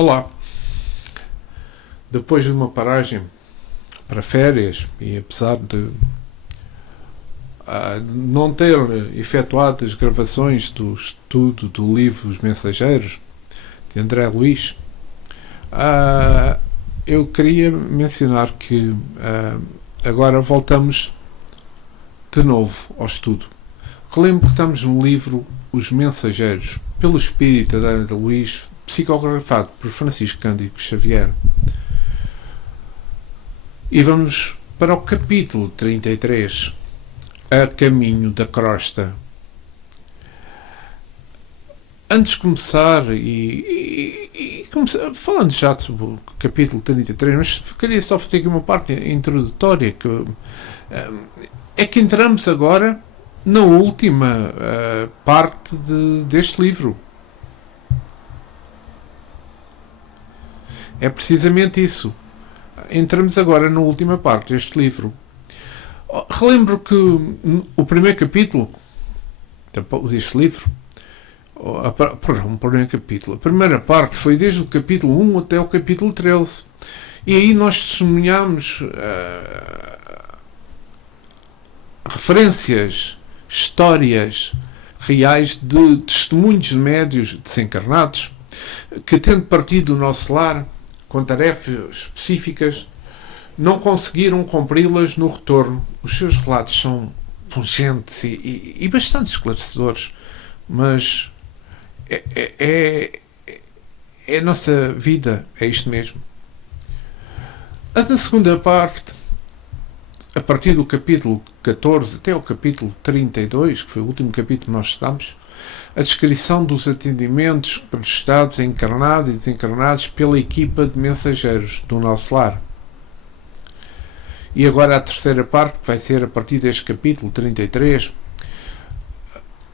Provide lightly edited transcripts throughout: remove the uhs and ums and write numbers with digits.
Olá! Depois de uma paragem para férias e apesar de não ter efetuado as gravações do estudo do livro Os Mensageiros, de André Luiz, eu queria mencionar que agora voltamos de novo ao estudo. Relembro que estamos no livro Os Mensageiros, pelo espírito de André Luiz, psicografado por Francisco Cândido Xavier. E vamos para o capítulo 33, A Caminho da Crosta. Antes de começar, falando já sobre o capítulo 33, mas queria só fazer aqui uma parte introdutória, é que entramos agora na última parte deste livro. É precisamente isso. Entramos agora na última parte deste livro. Relembro que o primeiro capítulo deste livro, a primeira parte foi desde o capítulo 1 até o capítulo 13. E aí nós testemunhamos referências, histórias reais de testemunhos médios desencarnados que, tendo partido do nosso lar com tarefas específicas, não conseguiram cumpri-las no retorno. Os seus relatos são pungentes e bastante esclarecedores, mas é a nossa vida, é isto mesmo. A segunda parte, a partir do capítulo 14 até o capítulo 32, que foi o último capítulo que nós estudamos, a descrição dos atendimentos prestados a encarnados e desencarnados pela equipa de mensageiros do nosso lar. E agora a terceira parte, que vai ser a partir deste capítulo 33,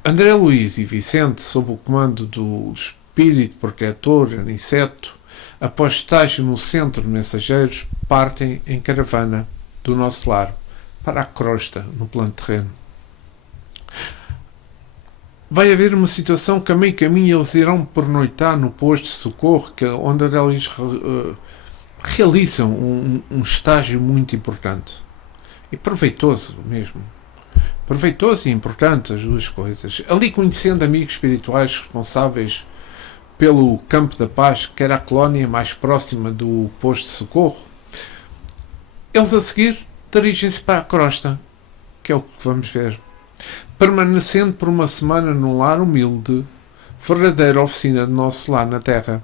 André Luiz e Vicente, sob o comando do espírito protetor Aniceto, após estágio no centro de mensageiros, partem em caravana do nosso lar para a crosta, no plano terreno. Vai haver uma situação que a meio caminho eles irão pernoitar no posto de socorro, onde eles realizam um estágio muito importante e proveitoso mesmo. Proveitoso e importante, as duas coisas. Ali, conhecendo amigos espirituais responsáveis pelo Campo da Paz, que era a colónia mais próxima do posto de socorro, eles a seguir dirigem-se para a crosta, que é o que vamos ver, permanecendo por uma semana num lar humilde, verdadeira oficina de nosso lar na Terra,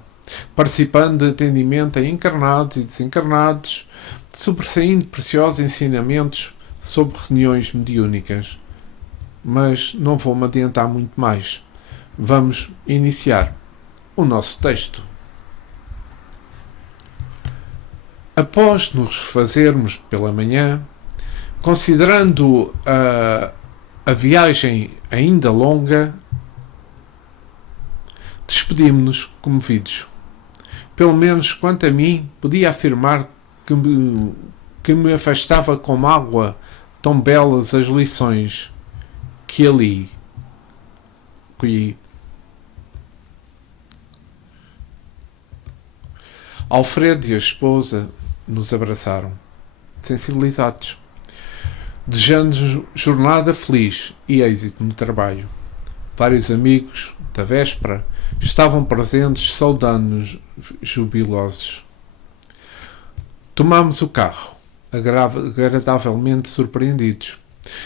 participando de atendimento a encarnados e desencarnados, sobressaindo preciosos ensinamentos sobre reuniões mediúnicas. Mas não vou-me adiantar muito mais. Vamos iniciar o nosso texto. Após nos fazermos pela manhã, considerando a viagem ainda longa, despedimos-nos comovidos. Pelo menos quanto a mim, podia afirmar que me afastava com mágoa tão belas as lições que ali colhi. Alfredo e a esposa nos abraçaram, sensibilizados, desejando-nos jornada feliz e êxito no trabalho. Vários amigos da véspera estavam presentes, saudando-nos jubilosos. Tomámos o carro, agradavelmente surpreendidos.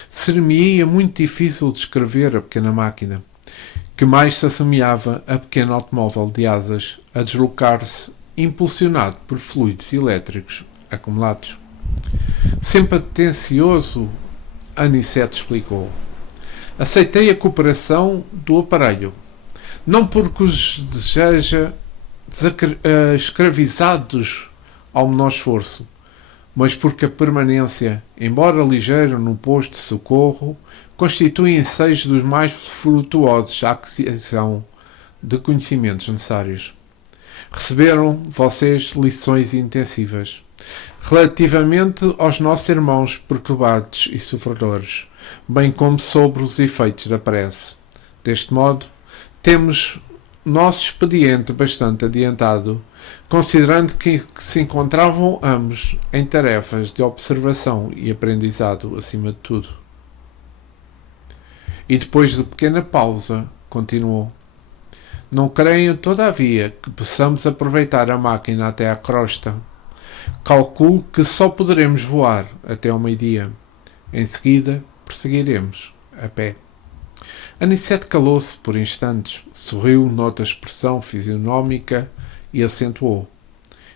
Ser-me-ia muito difícil descrever a pequena máquina, que mais se assemelhava a pequeno automóvel de asas, a deslocar-se, impulsionado por fluidos elétricos acumulados. Sempre atencioso, Aniceto explicou: aceitei a cooperação do aparelho, não porque os deseja escravizados ao menor esforço, mas porque a permanência, embora ligeira no posto de socorro, constitui ensejo dos mais frutuosos à aquisição de conhecimentos necessários. Receberam vocês lições intensivas relativamente aos nossos irmãos perturbados e sofredores, bem como sobre os efeitos da prece. Deste modo, temos nosso expediente bastante adiantado, considerando que se encontravam ambos em tarefas de observação e aprendizado acima de tudo. E depois de pequena pausa, continuou: não creio, todavia, que possamos aproveitar a máquina até à crosta. Calculo que só poderemos voar até ao meio-dia. Em seguida, prosseguiremos a pé. Anicete calou-se por instantes, sorriu noutra expressão fisionómica e acentuou: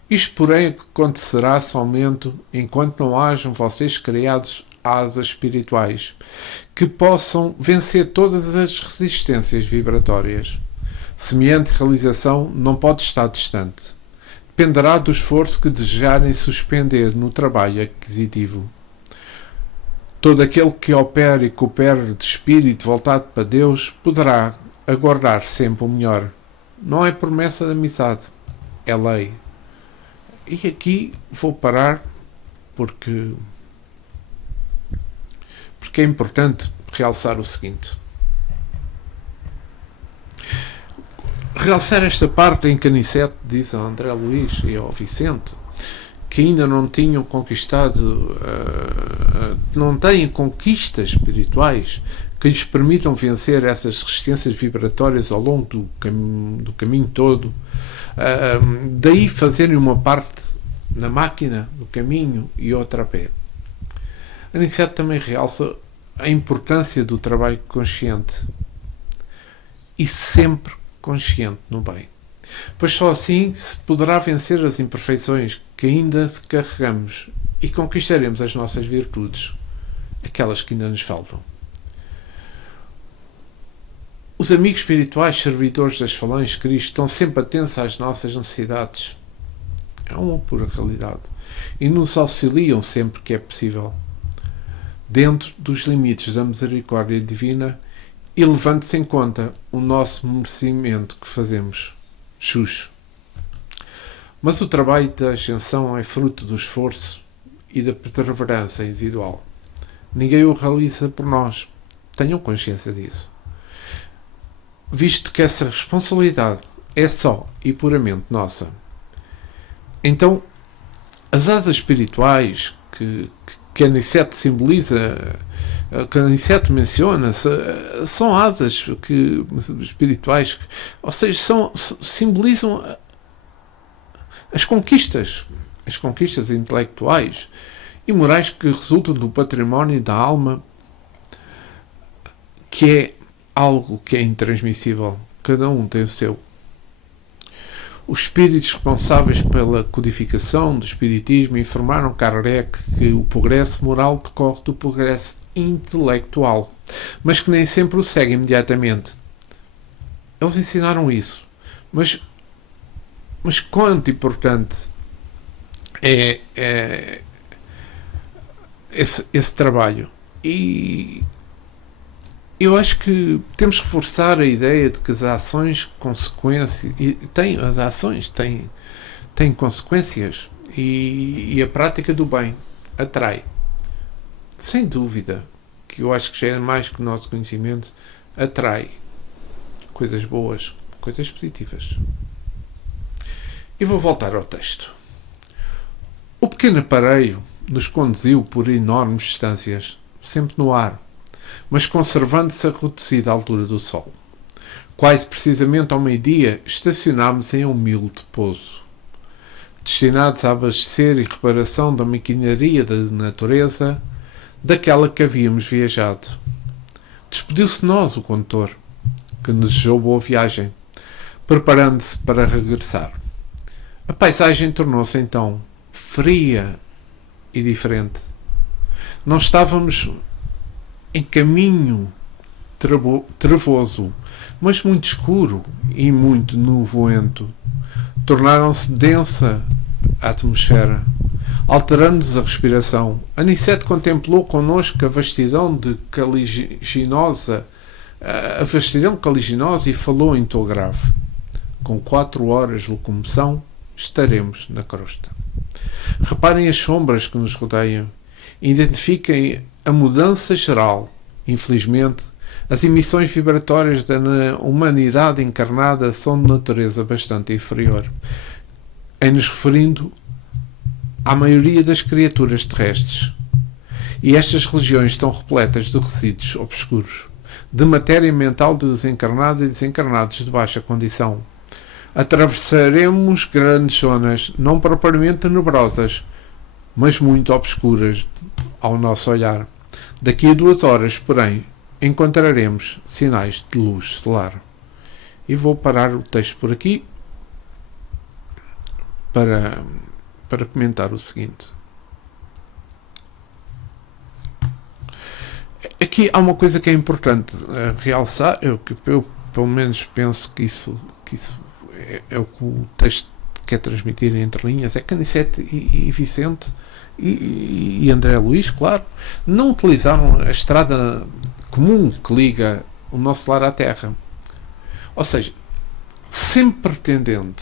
isto, porém, acontecerá somente enquanto não hajam vocês criados asas espirituais que possam vencer todas as resistências vibratórias. Semelhante realização não pode estar distante. Dependerá do esforço que desejarem suspender no trabalho aquisitivo. Todo aquele que opera e coopera de espírito voltado para Deus poderá aguardar sempre o melhor. Não é promessa de amizade, é lei. E aqui vou parar porque é importante realçar o seguinte. Realçar esta parte em que Anicete diz a André Luís e ao Vicente que ainda não tinham conquistado, não têm conquistas espirituais que lhes permitam vencer essas resistências vibratórias ao longo do caminho todo. Daí fazerem uma parte na máquina, no caminho, e outra a pé. Anicete também realça a importância do trabalho consciente e sempre consciente no bem, pois só assim se poderá vencer as imperfeições que ainda carregamos e conquistaremos as nossas virtudes, aquelas que ainda nos faltam. Os amigos espirituais servidores das falanges de Cristo estão sempre atentos às nossas necessidades. É uma pura realidade. E nos auxiliam sempre que é possível, dentro dos limites da misericórdia divina, e levando-se em conta o nosso merecimento que fazemos jus. Mas o trabalho da ascensão é fruto do esforço e da perseverança individual. Ninguém o realiza por nós. Tenham consciência disso. Visto que essa responsabilidade é só e puramente nossa. Então, as asas espirituais que Anicete simboliza, que Anicete menciona, são asas espirituais, ou seja, simbolizam as conquistas intelectuais e morais que resultam do património da alma, que é algo que é intransmissível. Cada um tem o seu. Os espíritos responsáveis pela codificação do espiritismo informaram Kardec que o progresso moral decorre do progresso intelectual, mas que nem sempre o segue imediatamente. Eles ensinaram isso. Mas quanto importante é esse trabalho. E eu acho que temos que reforçar a ideia de que as ações consequências as ações têm consequências e a prática do bem atrai. Sem dúvida, que eu acho que já é mais que o nosso conhecimento, atrai coisas boas, coisas positivas. E vou voltar ao texto. O pequeno aparelho nos conduziu por enormes distâncias, sempre no ar, mas conservando-se a reduzida altura do sol. Quase precisamente ao meio-dia, estacionámos em um humilde pouso, destinados a abastecer e reparação da maquinaria da natureza daquela que havíamos viajado. Despediu-se de nós o condutor, que nos desejou boa viagem, preparando-se para regressar. A paisagem tornou-se então fria e diferente. Não estávamos em caminho trevoso, mas muito escuro e muito nuvoento. Tornaram-se densa a atmosfera, alterando-nos a respiração. Anicete contemplou connosco a vastidão caliginosa e falou em tom grave: com 4 horas de locomoção estaremos na crosta. Reparem as sombras que nos rodeiam. Identifiquem a mudança geral. Infelizmente, As emissões vibratórias da humanidade encarnada são de natureza bastante inferior, em nos referindo à maioria das criaturas terrestres. E estas religiões estão repletas de resíduos obscuros, de matéria mental de desencarnados e desencarnados de baixa condição. Atravessaremos grandes zonas, não propriamente tenebrosas, mas muito obscuras ao nosso olhar. Daqui a 2 horas, porém, encontraremos sinais de luz solar. E vou parar o texto por aqui para comentar o seguinte. Aqui há uma coisa que é importante realçar, eu pelo menos penso que isso é o que o texto quer transmitir entre linhas, é que Aniceto e Vicente e André Luís, claro, não utilizaram a estrada comum que liga o nosso lar à Terra. Ou seja, sempre pretendendo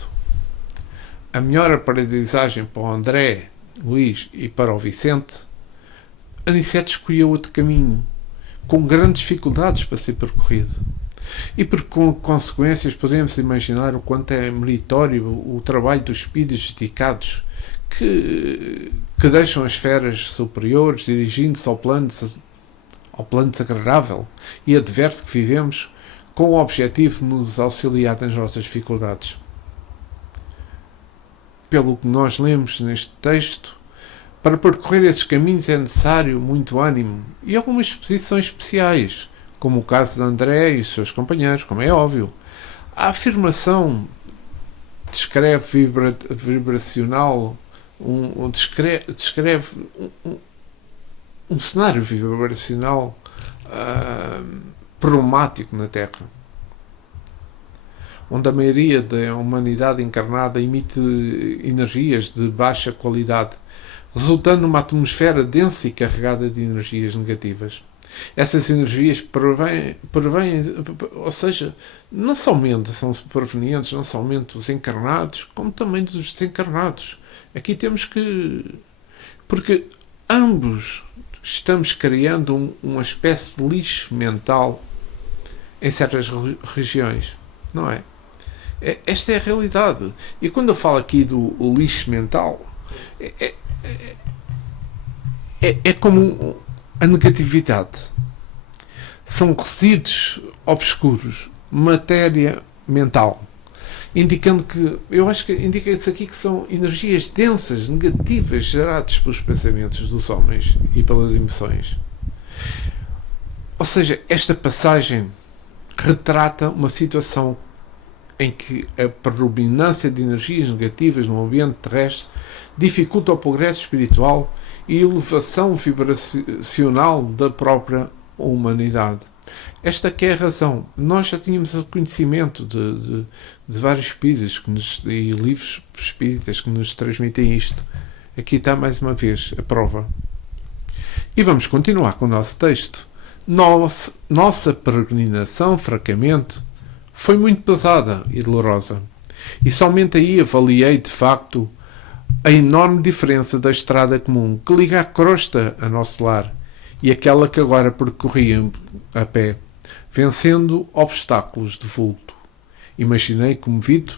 a melhor aprendizagem para o André Luís e para o Vicente, Aniceto escolheu outro caminho, com grandes dificuldades para ser percorrido. E por consequências podemos imaginar o quanto é meritório o trabalho dos espíritos dedicados que deixam as esferas superiores dirigindo-se ao plano desagradável e adverso que vivemos, com o objetivo de nos auxiliar nas nossas dificuldades. Pelo que nós lemos neste texto, para percorrer esses caminhos é necessário muito ânimo e algumas disposições especiais, como o caso de André e os seus companheiros, como é óbvio. A afirmação descreve vibracional, descreve um cenário vibracional problemático na Terra, onde a maioria da humanidade encarnada emite energias de baixa qualidade, resultando numa atmosfera densa e carregada de energias negativas. Essas energias provêm, ou seja, não somente são provenientes não somente dos encarnados, como também dos desencarnados. Aqui temos que... porque ambos estamos criando uma espécie de lixo mental em certas regiões, não é? Esta é a realidade. E quando eu falo aqui do lixo mental, é como a negatividade. São resíduos obscuros, matéria mental, indicando que, eu acho que indica-se aqui que são energias densas, negativas, geradas pelos pensamentos dos homens e pelas emoções. Ou seja, esta passagem retrata uma situação em que a predominância de energias negativas no ambiente terrestre dificulta o progresso espiritual e a elevação vibracional da própria humanidade. Esta que é a razão. Nós já tínhamos o conhecimento de vários espíritos e livros espíritas que nos transmitem isto. Aqui está mais uma vez a prova. E vamos continuar com o nosso texto. Nossa peregrinação, francamente, foi muito pesada e dolorosa. E somente aí avaliei, de facto, a enorme diferença da estrada comum que liga a crosta a nosso lar e aquela que agora percorria a pé, vencendo obstáculos de vulto. Imaginei, comovido,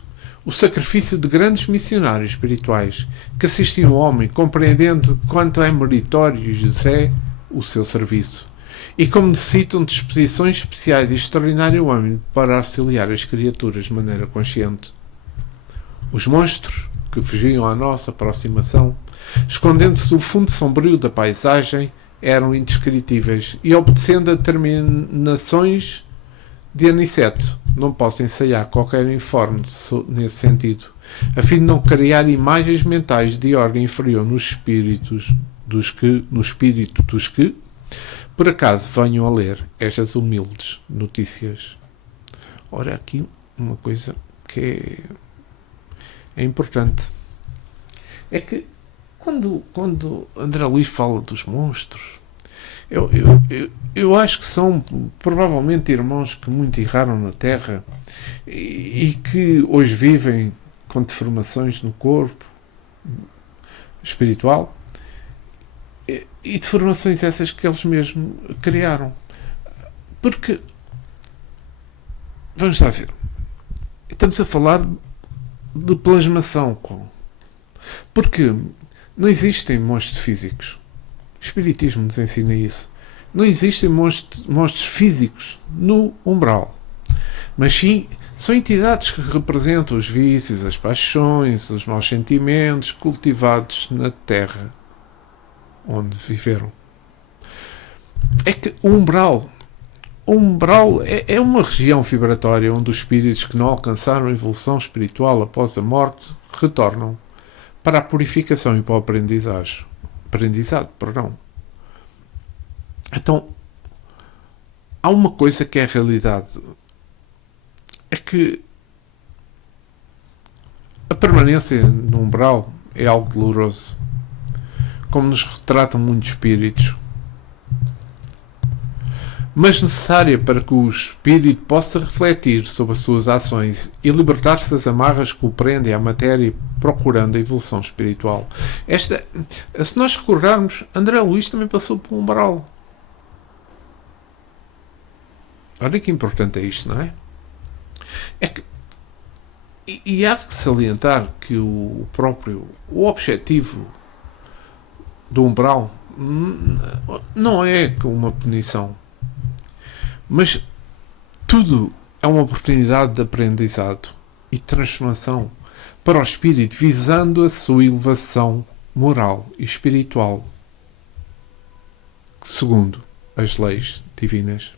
o sacrifício de grandes missionários espirituais que assistiam ao homem, compreendendo quanto é meritório e José o seu serviço, e como necessitam de disposições especiais e extraordinário ânimo para auxiliar as criaturas de maneira consciente. Os monstros que fugiam à nossa aproximação, escondendo-se no fundo sombrio da paisagem, eram indescritíveis e, obedecendo a determinações de Aniceto, não posso ensaiar qualquer informe nesse sentido, a fim de não criar imagens mentais de ordem inferior no espírito dos que, por acaso, venham a ler estas humildes notícias. Ora, aqui uma coisa que é importante. É que quando André Luís fala dos monstros, eu acho que são provavelmente irmãos que muito erraram na Terra e que hoje vivem com deformações no corpo espiritual e deformações essas que eles mesmos criaram. Porque vamos lá ver. Estamos a falar de plasmação. Porque não existem monstros físicos. O Espiritismo nos ensina isso. Não existem monstros físicos no umbral. Mas sim, são entidades que representam os vícios, as paixões, os maus sentimentos cultivados na terra onde viveram. É que o umbral é uma região vibratória onde os espíritos que não alcançaram a evolução espiritual após a morte retornam para a purificação e para o aprendizado. Então, há uma coisa que é a realidade. É que a permanência no umbral é algo doloroso. Como nos retratam muitos espíritos. Mas necessária para que o espírito possa refletir sobre as suas ações e libertar-se das amarras que o prendem à matéria, procurando a evolução espiritual. Se nós recordarmos, André Luís também passou por um umbral. Olha que importante é isto, não é? E há que salientar que o objetivo do umbral não é uma punição, mas tudo é uma oportunidade de aprendizado e transformação para o espírito, visando a sua elevação moral e espiritual segundo as leis divinas.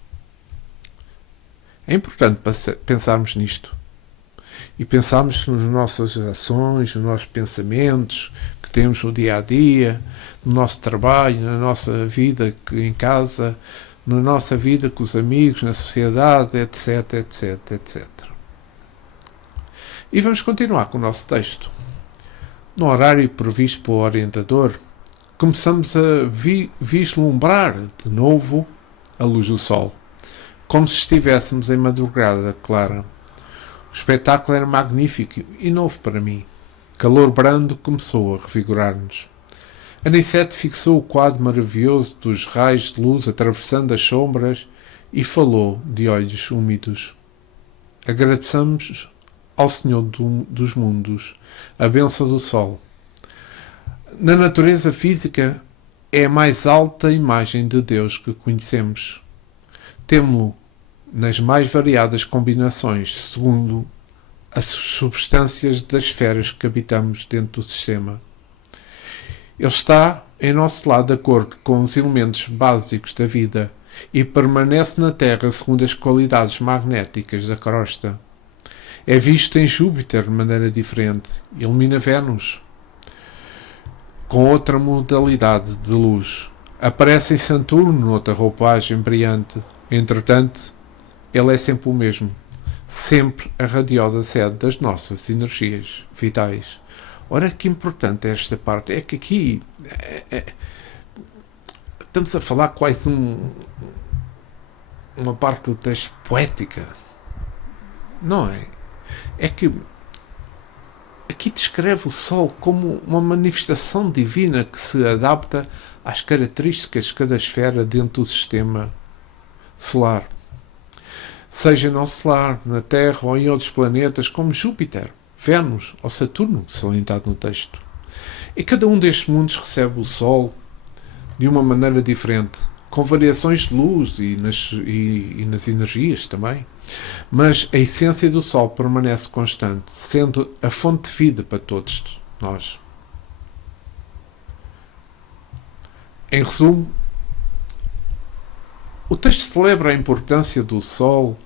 É importante pensarmos nisto e pensarmos nas nossas ações, nos nossos pensamentos que temos no dia a dia, no nosso trabalho, na nossa vida em casa, na nossa vida com os amigos, na sociedade, etc, etc, etc. E vamos continuar com o nosso texto. No horário previsto pelo orientador, começamos a vislumbrar de novo a luz do sol, como se estivéssemos em madrugada clara. O espetáculo era magnífico e novo para mim. Calor brando começou a revigorar-nos. Anicete fixou o quadro maravilhoso dos raios de luz atravessando as sombras e falou de olhos úmidos. Agradeçamos ao Senhor dos mundos a bênção do sol. Na natureza física é a mais alta imagem de Deus que conhecemos. Temo-lo nas mais variadas combinações, segundo as substâncias das esferas que habitamos dentro do sistema. Ele está em nosso lado de acordo com os elementos básicos da vida e permanece na Terra segundo as qualidades magnéticas da crosta. É visto em Júpiter de maneira diferente. Ilumina Vênus com outra modalidade de luz. Aparece em Saturno noutra roupagem brilhante. Entretanto, ele é sempre o mesmo. Sempre a radiosa sede das nossas energias vitais. Ora, que importante é esta parte. É que aqui estamos a falar quase uma parte do texto poética. Não é? É que aqui descreve o Sol como uma manifestação divina que se adapta às características de cada esfera dentro do sistema solar. Seja não solar, na Terra ou em outros planetas como Júpiter, Vênus ou Saturno, salientado no texto. E cada um destes mundos recebe o Sol de uma maneira diferente, com variações de luz e nas energias também. Mas a essência do Sol permanece constante, sendo a fonte de vida para todos nós. Em resumo, o texto celebra a importância do Sol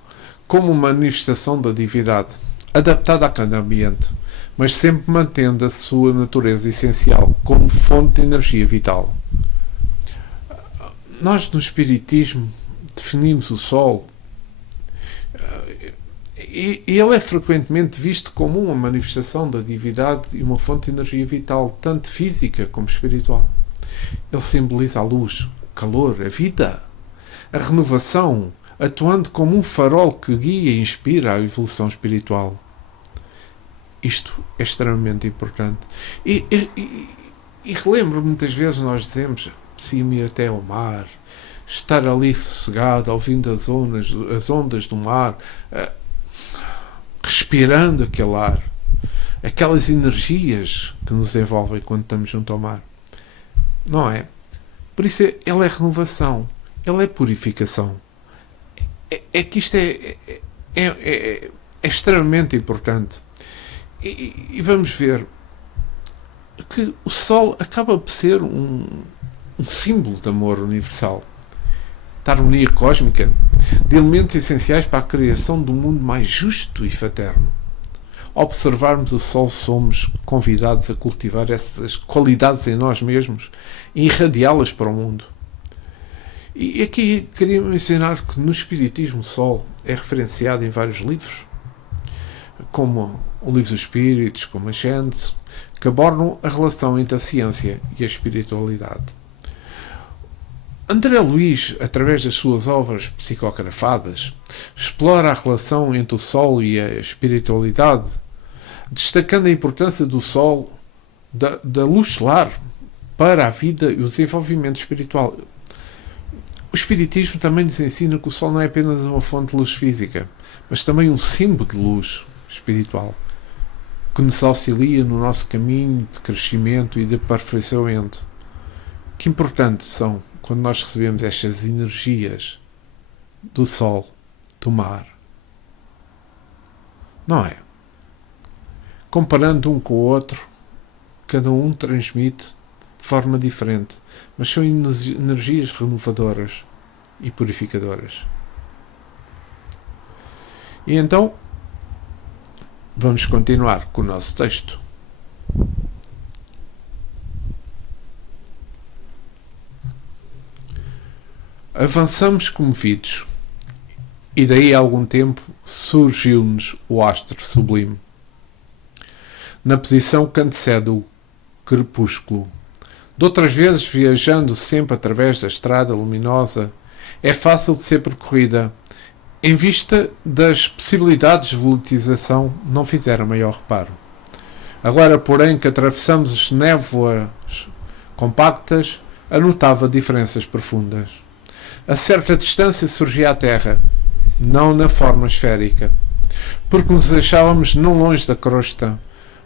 como uma manifestação da divindade, adaptada a cada ambiente, mas sempre mantendo a sua natureza essencial como fonte de energia vital. Nós, no Espiritismo, definimos o Sol e ele é frequentemente visto como uma manifestação da divindade e uma fonte de energia vital, tanto física como espiritual. Ele simboliza a luz, o calor, a vida, a renovação, atuando como um farol que guia e inspira a evolução espiritual. Isto é extremamente importante. E relembro, muitas vezes nós dizemos, preciso ir até ao mar, estar ali sossegado, ouvindo as ondas do mar. respirando aquele ar, aquelas energias que nos envolvem quando estamos junto ao mar. Não é? Por isso, ele é renovação, ele é purificação. É que isto é extremamente importante. E vamos ver que o Sol acaba por ser um símbolo de amor universal, da harmonia cósmica, de elementos essenciais para a criação de um mundo mais justo e fraterno. Ao observarmos o Sol, somos convidados a cultivar essas qualidades em nós mesmos e irradiá-las para o mundo. E aqui queria mencionar que no Espiritismo o Sol é referenciado em vários livros, como o Livro dos Espíritos, como a Gênese, que abordam a relação entre a ciência e a espiritualidade. André Luiz, através das suas obras psicografadas, explora a relação entre o Sol e a espiritualidade, destacando a importância do Sol, da luz solar, para a vida e o desenvolvimento espiritual. O Espiritismo também nos ensina que o Sol não é apenas uma fonte de luz física, mas também um símbolo de luz espiritual, que nos auxilia no nosso caminho de crescimento e de aperfeiçoamento. Que importantes são quando nós recebemos estas energias do Sol, do mar. Não é? Comparando um com o outro, cada um transmite de forma diferente, mas são energias renovadoras e purificadoras. E então, vamos continuar com o nosso texto. Avançamos comovidos, e daí a algum tempo surgiu-nos o astro sublime. Na posição que antecede o crepúsculo, de outras vezes viajando sempre através da estrada luminosa, é fácil de ser percorrida. Em vista das possibilidades de volatização, não fizeram maior reparo. Agora, porém, que atravessamos as névoas compactas, anotava diferenças profundas. A certa distância surgia a Terra, não na forma esférica, porque nos achávamos não longe da crosta,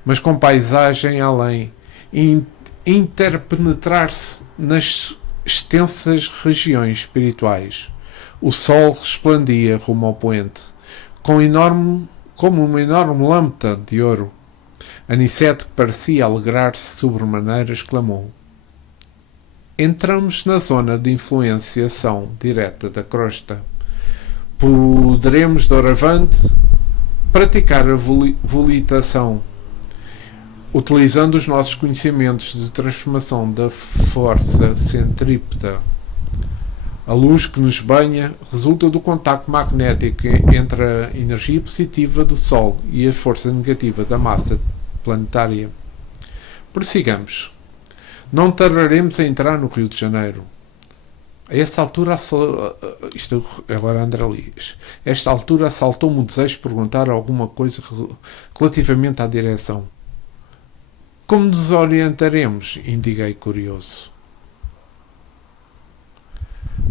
mas com paisagem além, e interpenetrar-se nas extensas regiões espirituais. O sol resplendia rumo ao poente, como uma enorme lâmpada de ouro. Aniceto, que parecia alegrar-se sobremaneira, exclamou: entramos na zona de influenciação direta da crosta. Poderemos, doravante, praticar a volitação, utilizando os nossos conhecimentos de transformação da força centrípeta. A luz que nos banha resulta do contacto magnético entre a energia positiva do Sol e a força negativa da massa planetária. Prossigamos. Não tardaremos a entrar no Rio de Janeiro. A essa altura, isto agora André Luiz, esta altura assaltou-me o desejo de perguntar alguma coisa relativamente à direção. Como nos orientaremos? Indiguei curioso.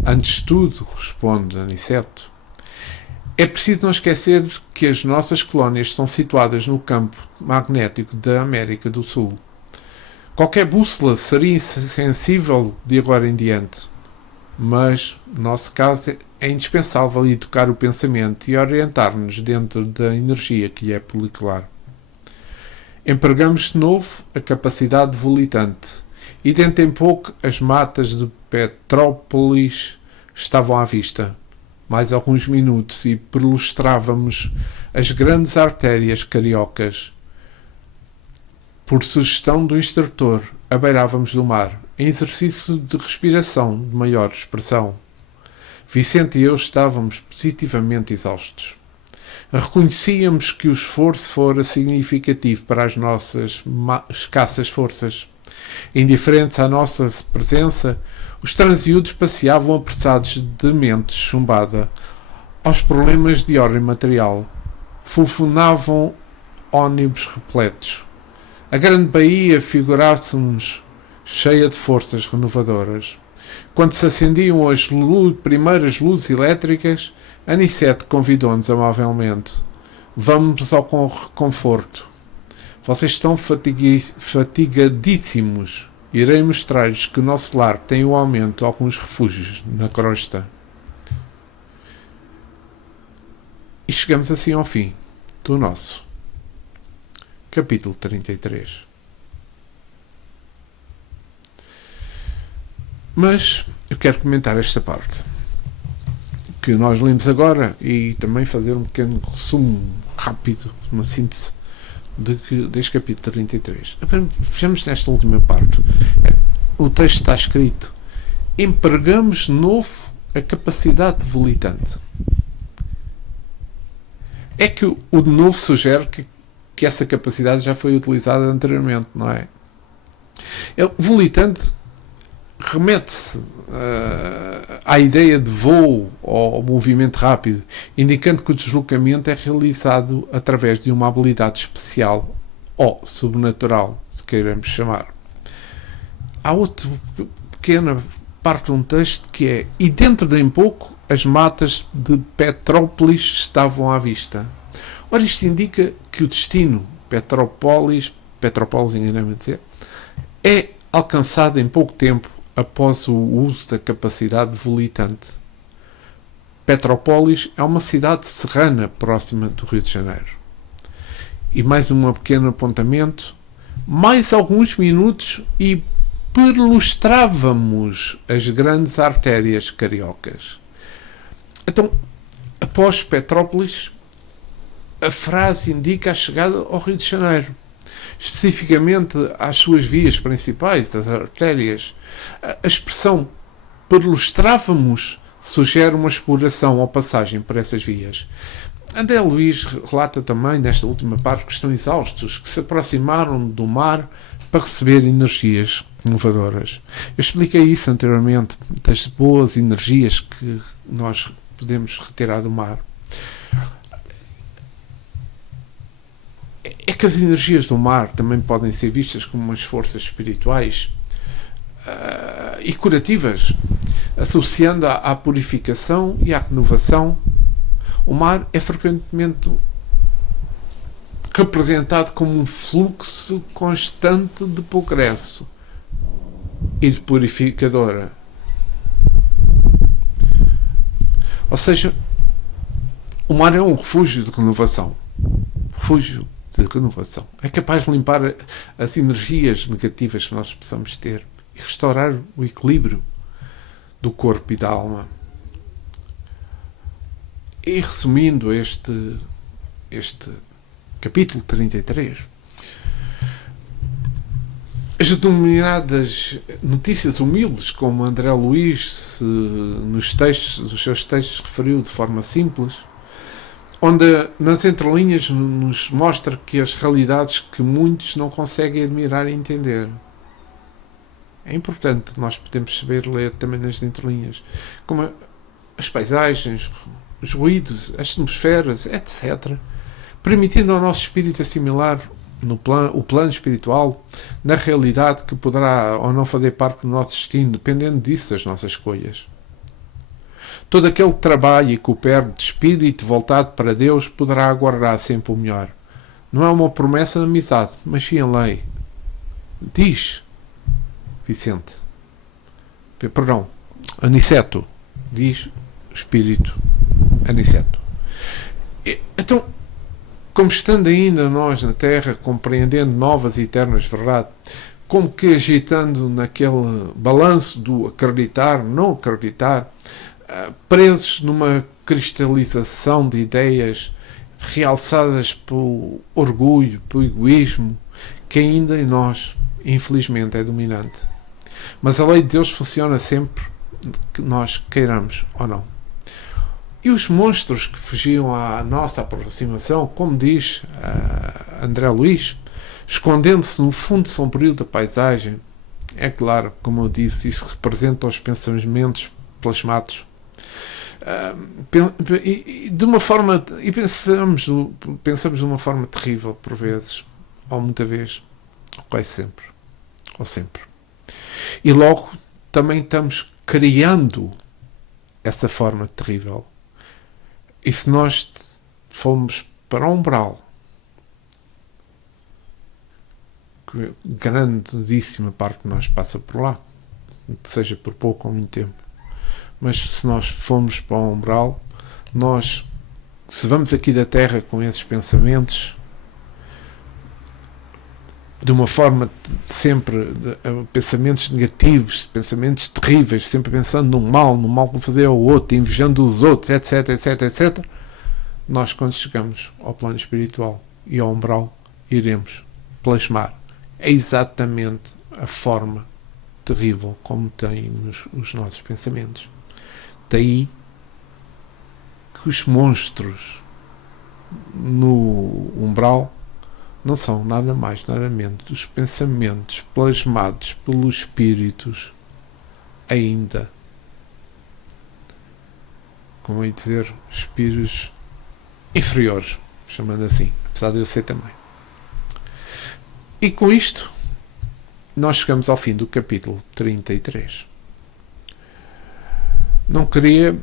Antes de tudo, responde Aniceto, é preciso não esquecer que as nossas colónias estão situadas no campo magnético da América do Sul. Qualquer bússola seria insensível de agora em diante, mas, no nosso caso, é indispensável educar o pensamento e orientar-nos dentro da energia que lhe é molecular. Empregamos de novo a capacidade volitante, e dentro em pouco as matas de Petrópolis estavam à vista. Mais alguns minutos e perlustrávamos as grandes artérias cariocas. Por sugestão do instrutor, abeirávamos do mar, em exercício de respiração de maior expressão. Vicente e eu estávamos positivamente exaustos. Reconhecíamos que o esforço fora significativo para as nossas escassas forças. Indiferentes à nossa presença, os transeúntes passeavam apressados de mente chumbada aos problemas de ordem material. Funfunavam ônibus repletos. A grande baía figurava-se-nos cheia de forças renovadoras. Quando se acendiam as primeiras luzes elétricas, Aniceto convidou-nos amavelmente. Vamos ao conforto. Vocês estão fatigadíssimos. Irei mostrar-lhes que o nosso lar tem o aumento de alguns refúgios na crosta. E chegamos assim ao fim do nosso capítulo 33. Mas eu quero comentar esta parte que nós lemos agora e também fazer um pequeno resumo rápido, uma síntese deste capítulo 33. Vejamos nesta última parte. O texto está escrito: empregamos de novo a capacidade volitante. É que o de novo sugere que essa capacidade já foi utilizada anteriormente, não é? O volitante remete-se à ideia de voo ou movimento rápido, indicando que o deslocamento é realizado através de uma habilidade especial ou sobrenatural, se queiramos chamar. Há outra pequena parte de um texto que é: e dentro de em pouco as matas de Petrópolis estavam à vista. Ora, isto indica que o destino Petrópolis, enganei-me a dizer, é alcançado em pouco tempo após o uso da capacidade volitante. Petrópolis é uma cidade serrana próxima do Rio de Janeiro. E mais um pequeno apontamento: mais alguns minutos e perlustrávamos as grandes artérias cariocas. Então, após Petrópolis, a frase indica a chegada ao Rio de Janeiro, especificamente às suas vias principais, as artérias. A expressão perlustrávamos sugere uma exploração ou passagem por essas vias. André Luiz relata também, nesta última parte, que estão exaustos, que se aproximaram do mar para receber energias inovadoras. Eu expliquei isso anteriormente, das boas energias que nós podemos retirar do mar. É que as energias do mar também podem ser vistas como umas forças espirituais e curativas, associando à purificação e à renovação. O mar é frequentemente representado como um fluxo constante de progresso e de purificadora. Ou seja, o mar é um refúgio de renovação. É capaz de limpar as energias negativas que nós possamos ter e restaurar o equilíbrio do corpo e da alma. E resumindo este capítulo 33, as denominadas notícias humildes, como André Luiz nos seus textos referiu de forma simples, onde nas entrelinhas nos mostra que as realidades que muitos não conseguem admirar e entender. É importante nós podemos saber ler também nas entrelinhas, como as paisagens, os ruídos, as atmosferas, etc., permitindo ao nosso espírito assimilar o plano espiritual na realidade que poderá ou não fazer parte do nosso destino, dependendo disso as nossas escolhas. Todo aquele que trabalha e coopera de espírito voltado para Deus poderá aguardar sempre o melhor. Não é uma promessa de amizade, mas sim a lei. Diz Vicente. Perdão, Aniceto. Diz o Espírito Aniceto. Então, como estando ainda nós na Terra, compreendendo novas e eternas verdades, como que agitando naquele balanço do acreditar, não acreditar, presos numa cristalização de ideias realçadas pelo orgulho, pelo egoísmo, que ainda em nós, infelizmente, é dominante. Mas a lei de Deus funciona sempre que nós queiramos ou não. E os monstros que fugiam à nossa aproximação, como diz André Luiz, escondendo-se no fundo sombrio da paisagem, é claro, como eu disse, isso representa os pensamentos plasmados. De uma forma, e pensamos de uma forma terrível por vezes, ou muita vez, ou quase sempre. E logo também estamos criando essa forma terrível. E se nós formos para o umbral, que grandíssima parte de nós passa por lá, seja por pouco ou muito tempo, mas se nós formos para o umbral, se vamos aqui da Terra com esses pensamentos, de uma forma sempre pensamentos negativos, pensamentos terríveis, sempre pensando no mal que vou fazer ao outro, invejando os outros, etc, etc, etc, nós, quando chegamos ao plano espiritual e ao umbral, iremos plasmar exatamente a forma terrível como têm os nossos pensamentos. Daí que os monstros no umbral não são nada mais, nada menos dos pensamentos plasmados pelos espíritos ainda, como eu ia dizer, espíritos inferiores, chamando assim, apesar de eu ser também. E com isto, nós chegamos ao fim do capítulo 33. Não queria,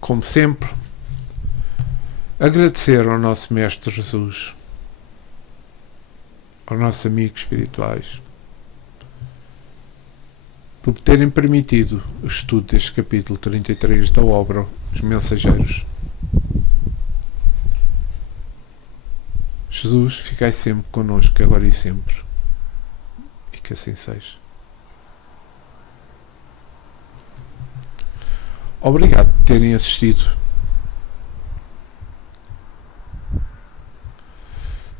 como sempre, agradecer ao nosso Mestre Jesus, aos nossos amigos espirituais, por terem permitido o estudo deste capítulo 33 da obra Os Mensageiros. Jesus, ficai sempre connosco, agora e sempre. E que assim seja. Obrigado por terem assistido.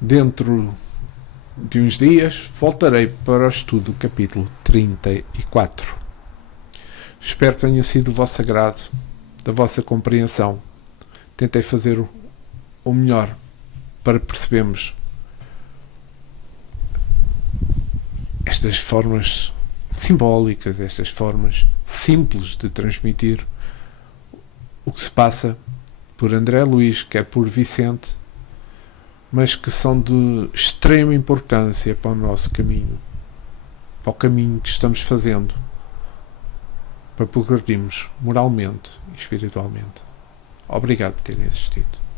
Dentro de uns dias voltarei para o estudo do capítulo 34. Espero que tenha sido do vosso agrado, da vossa compreensão. Tentei fazer o melhor para percebermos estas formas simbólicas, estas formas simples de transmitir o que se passa por André Luís, quer por Vicente, mas que são de extrema importância para o nosso caminho, para o caminho que estamos fazendo, para progredirmos moralmente e espiritualmente. Obrigado por terem assistido.